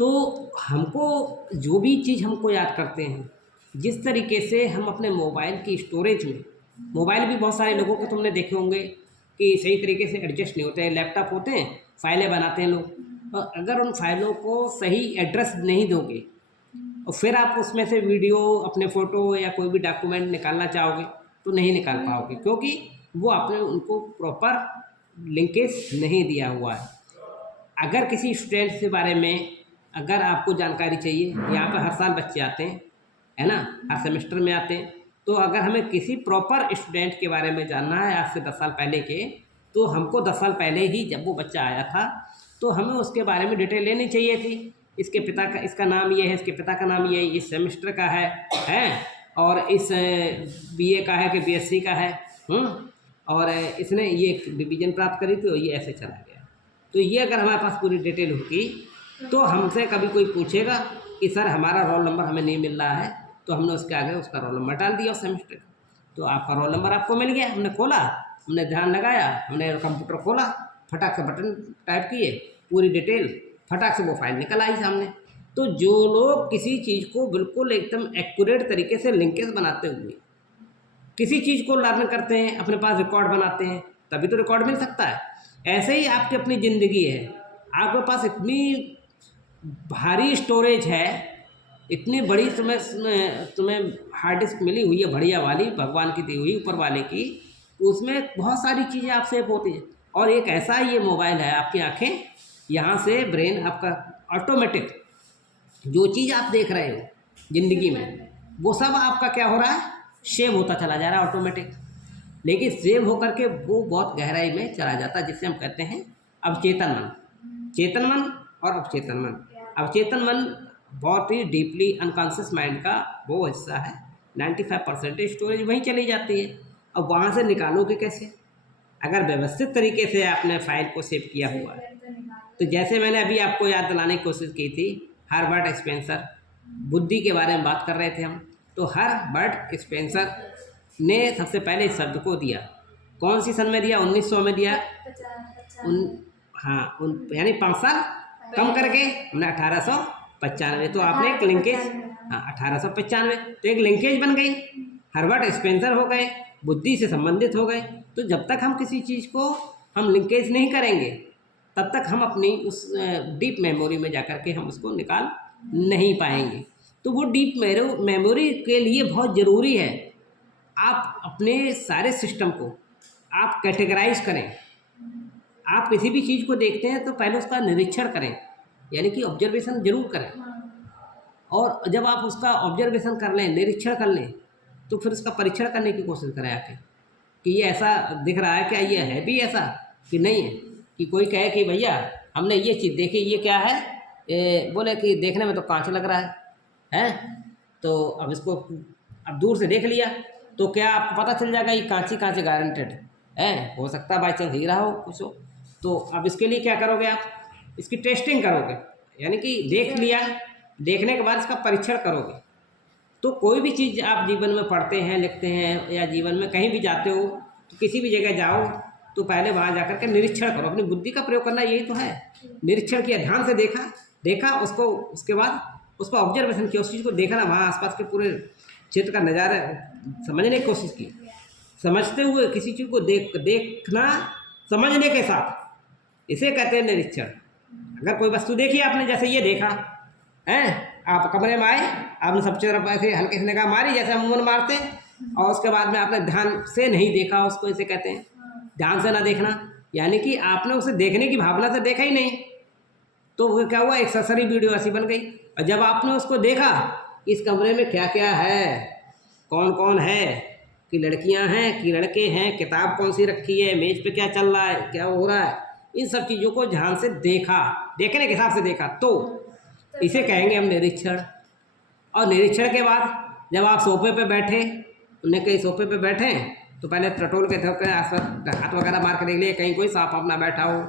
तो हमको जो भी चीज़ हमको याद करते हैं, जिस तरीके से हम अपने मोबाइल की स्टोरेज में, मोबाइल भी बहुत सारे लोगों को तुमने देखे होंगे कि सही तरीके से एडजस्ट नहीं होते हैं। लैपटॉप होते हैं, फाइलें बनाते हैं लोग, और अगर उन फाइलों को सही एड्रेस नहीं दोगे और फिर आप उसमें से वीडियो, अपने फ़ोटो या कोई भी डॉक्यूमेंट निकालना चाहोगे तो नहीं निकाल पाओगे, क्योंकि वो आपने उनको प्रॉपर लिंकेज नहीं दिया हुआ है। अगर किसी स्टूडेंट के बारे में अगर आपको जानकारी चाहिए, यहाँ पर हर साल बच्चे आते हैं, है ना, हर सेमेस्टर में आते हैं, तो अगर हमें किसी प्रॉपर स्टूडेंट के बारे में जानना है आज से 10 साल पहले के, तो हमको 10 साल पहले ही जब वो बच्चा आया था तो हमें उसके बारे में डिटेल लेनी चाहिए थी। इसके पिता का, इसका नाम ये है, इसके पिता का नाम ये, इस सेमेस्टर का है, और इस बीए का है कि बीएससी का है, और इसने ये डिवीज़न प्राप्त करी थी और ये ऐसे चला गया। तो ये अगर हमारे पास पूरी डिटेल होगी तो हमसे कभी कोई पूछेगा कि सर हमारा रोल नंबर हमें नहीं मिल रहा है, तो हमने उसके आगे उसका रोल नंबर डाल दिया उस सेमेस्टर का, तो आपका रोल नंबर आपको मिल गया। हमने खोला, हमने ध्यान लगाया, हमने कंप्यूटर खोला, फटाक से बटन टाइप किए, पूरी डिटेल फटाक से वो फाइल निकल आई सामने। तो जो लोग किसी चीज़ को बिल्कुल एकदम एक्यूरेट तरीके से लिंकेज बनाते हुए किसी चीज़ को लर्न करते हैं, अपने पास रिकॉर्ड बनाते हैं, तभी तो रिकॉर्ड मिल सकता है। ऐसे ही आपकी अपनी ज़िंदगी है, आपके पास इतनी भारी स्टोरेज है, इतनी बड़ी तुम्हें हार्ड डिस्क मिली हुई है बढ़िया वाली, भगवान की दी हुई ऊपर वाले की, उसमें बहुत सारी चीज़ें आप सेव होती हैं। और एक ऐसा ये मोबाइल है, आपकी आंखें, यहाँ से ब्रेन आपका ऑटोमेटिक जो चीज़ आप देख रहे हो ज़िंदगी में, वो सब आपका क्या हो रहा है, सेव होता चला जा रहा है ऑटोमेटिक। लेकिन सेव होकर के वो बहुत गहराई में चला जाता है, जिससे हम कहते हैं अवचेतन मन। चेतन मन और अवचेतन मन। अवचेतन मन बहुत ही डीपली अनकॉन्शियस माइंड का वो हिस्सा है, 95% स्टोरेज वहीं चली जाती है। अब वहाँ से निकालोगे कैसे? अगर व्यवस्थित तरीके से आपने फाइल को सेव किया हुआ है, तो जैसे मैंने अभी आपको याद दिलाने की कोशिश की थी, हर्बर्ट स्पेंसर, बुद्धि के बारे में बात कर रहे थे हम, तो हर्बर्ट स्पेंसर ने सबसे पहले इस शब्द को दिया, कौन सी सन में दिया? 1900 में दिया। यानी 5 साल कम करके हमने 1895, तो आपने एक लिंकेज, 1895, तो एक लिंकेज बन गई, हर्बर्ट स्पेंसर हो गए, बुद्धि से संबंधित हो गए। तो जब तक हम किसी चीज़ को हम लिंकेज नहीं करेंगे, तब तक हम अपनी उस डीप मेमोरी में जाकर के हम उसको निकाल नहीं पाएंगे। तो वो डीप मेमोरी के लिए बहुत ज़रूरी है आप अपने सारे सिस्टम को आप कैटेगराइज करें। आप किसी भी चीज़ को देखते हैं तो पहले उसका निरीक्षण करें, यानी कि ऑब्जर्वेशन ज़रूर करें, और जब आप उसका ऑब्जर्वेशन कर लें, निरीक्षण कर लें, तो फिर उसका परीक्षण करने की कोशिश करें आके कि ये ऐसा दिख रहा है, क्या ये है भी ऐसा कि नहीं है। कि कोई कहे कि भैया हमने ये चीज़ देखी, ये क्या है, बोले कि देखने में तो कांच लग रहा है, तो अब इसको अब दूर से देख लिया तो क्या आपको पता चल जाएगा ये कांच ही कांच गारंटेड है, हो सकता है बाई चांस हीरा हो, कुछ हो। तो अब इसके लिए क्या करोगे, आप इसकी टेस्टिंग करोगे, यानी कि देख लिया, देखने के बाद इसका परीक्षण करोगे। तो कोई भी चीज़ आप जीवन में पढ़ते हैं, लिखते हैं, या जीवन में कहीं भी जाते हो, तो किसी भी जगह जाओ तो पहले वहाँ जाकर के निरीक्षण करो, अपनी बुद्धि का प्रयोग करना, यही तो है। निरीक्षण किया, ध्यान से देखा उसको, उसके बाद उसको ऑब्जर्वेशन किया, उस चीज़ को देखना, वहाँ आसपास के पूरे क्षेत्र का नज़ारा समझने की कोशिश की, समझते हुए किसी चीज़ को देखना समझने के साथ, इसे कहते हैं निरीक्षण। अगर कोई वस्तु देखी आपने, जैसे ये देखा है, आप कमरे में आए, आपने सब तरफ ऐसे हल्के से निगाह मारी जैसे हम मुंह मारते हैं, और उसके बाद में आपने ध्यान से नहीं देखा उसको, इसे कहते हैं ध्यान से ना देखना, यानी कि आपने उसे देखने की भावना से देखा ही नहीं, तो वो क्या हुआ, एक ससरी वीडियो ऐसी बन गई। और जब आपने उसको देखा इस कमरे में क्या क्या है, कौन कौन है, कि लड़कियां हैं कि लड़के हैं, किताब कौन सी रखी है, मेज पे क्या चल रहा है, क्या हो रहा है, इन सब चीज़ों को ध्यान से देखा, देखने के हिसाब से देखा, तो इसे कहेंगे हम निरीक्षण। और निरीक्षण के बाद जब आप सोफे पे बैठे, उन्हें कहीं सोफे पे बैठे तो पहले टटोल के आसपास हाथ वगैरह मार के देख लिया, कहीं कोई सांप अपना बैठा हो,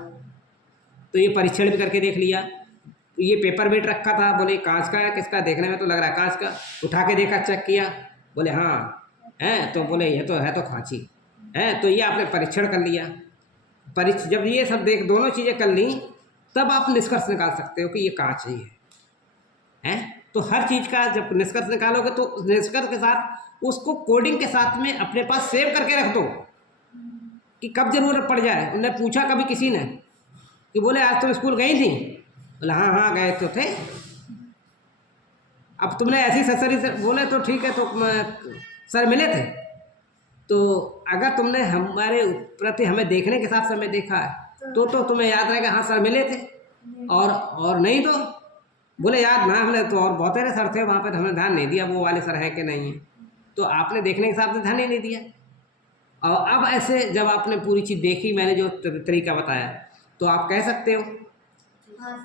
तो ये परीक्षण भी करके देख लिया। तो ये पेपर वेट रखा था, बोले कांच का है, किसका, देखने में तो लग रहा है कांच का, उठा के देखा, चेक किया, बोले हाँ है, तो बोले ये तो है, तो खांची है, तो ये आपने परीक्षण कर लिया। जब ये सब दोनों चीज़ें कर ली, तब आप निष्कर्ष निकाल सकते हो कि ये कांच ही है। हैं। तो हर चीज़ का जब निष्कर्ष निकालोगे तो उस निष्कर्ष के साथ उसको कोडिंग के साथ में अपने पास सेव करके रख दो कि कब ज़रूरत पड़ जाए। उन्हें पूछा कभी किसी ने कि बोले आज तुम स्कूल गई थी? बोले हाँ हाँ गए तो थे। अब तुमने ऐसी ससरी से बोले तो ठीक है, तो सर मिले थे? तो अगर तुमने हमारे प्रति हमें देखने के साथ समय देखा है तो तुम्हें याद रहेगा हाँ सर मिले थे। और नहीं तो बोले याद ना, हमने तो और बहुत सारे सर थे वहाँ पे, तो हमने ध्यान नहीं दिया वो वाले सर हैं कि नहीं है। तो आपने देखने के हिसाब से ध्यान ही नहीं दिया। और अब ऐसे जब आपने पूरी चीज़ देखी, मैंने जो तरीका बताया, तो आप कह सकते हो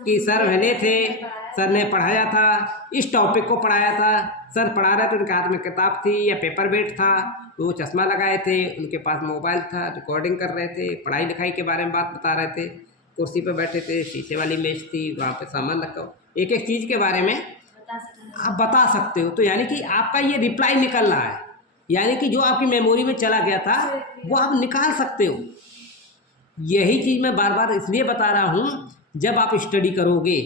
कि सर मिले थे, सर ने पढ़ाया था, इस टॉपिक को पढ़ाया था, सर पढ़ा रहे थे, उनके हाथ में किताब थी या पेपर वेट था, वो चश्मा लगाए थे, उनके पास मोबाइल था, रिकॉर्डिंग कर रहे थे, पढ़ाई लिखाई के बारे में बात बता रहे थे, कुर्सी पर बैठे थे, शीशे वाली मेज थी, वहाँ पे सामान रखा हो, एक एक चीज़ के बारे में आप बता सकते हो। तो यानी कि आपका ये रिप्लाई निकल रहा है, यानी कि जो आपकी मेमोरी में चला गया था वो आप निकाल सकते हो। यही चीज़ मैं बार बार इसलिए बता रहा हूँ, जब आप स्टडी करोगे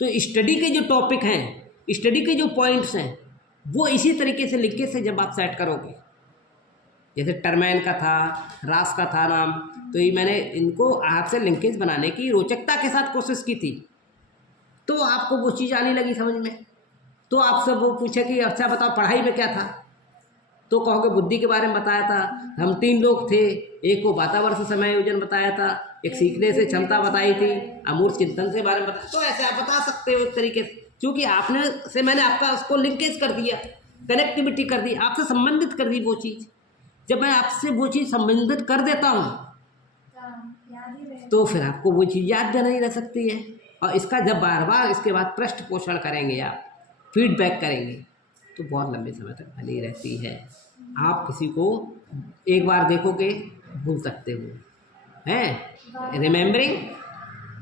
तो स्टडी के जो टॉपिक हैं, स्टडी के जो पॉइंट्स हैं, वो इसी तरीके से लिंकेज से जब आप सेट करोगे, जैसे टर्मैन का था, रास का था नाम, तो ये मैंने इनको आपसे लिंकेज बनाने की रोचकता के साथ कोशिश की थी, तो आपको वो चीज़ आने लगी समझ में। तो आपसे वो पूछे कि अच्छा बताओ पढ़ाई में क्या था, तो कहोगे बुद्धि के बारे में बताया था, हम 3 लोग थे, एक को वातावरण से समायोजन बताया था, एक सीखने से क्षमता बताई थी, अमूर्त चिंतन से बारे में बताया। तो ऐसे आप बता सकते हो एक तरीके से, क्योंकि आपने से मैंने आपका उसको लिंकेज कर दिया, कनेक्टिविटी कर दी, आपसे संबंधित कर दी वो चीज़। जब मैं आपसे वो चीज़ संबंधित कर देता हूँ तो फिर आपको वो चीज़ याद भी नहीं रह सकती है। और इसका जब बार बार इसके बाद पृष्ठ पोषण करेंगे, आप फीडबैक करेंगे, तो बहुत लंबे समय तक बनी रहती है। आप किसी को एक बार देखोगे भूल सकते हो, हैं। रिमेम्बरिंग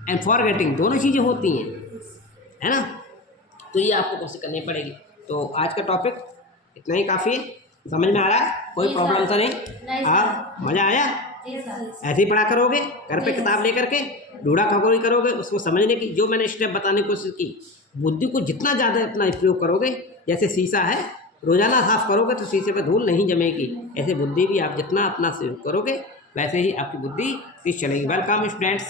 एंड फॉरगेटिंग दोनों चीज़ें होती हैं, है ना। तो ये आपको कोशिश करनी पड़ेगी। तो आज का टॉपिक इतना ही काफ़ी है। समझ में आ रहा है? कोई प्रॉब्लम तो नहीं? हाँ, मज़ा आया? ऐसे ही पढ़ा करोगे घर पे किताब लेकर के, ढूंढा खगोली करोगे, उसको समझने की जो मैंने स्टेप बताने की कोशिश की, बुद्धि को जितना ज़्यादा अपना प्रयोग करोगे, जैसे शीशा है, रोजाना साफ करोगे तो शीशे पर धूल नहीं जमेगी, ऐसे बुद्धि भी आप जितना अपना प्रयोग करोगे वैसे ही आपकी बुद्धि तेज चलेगी। Welcome students.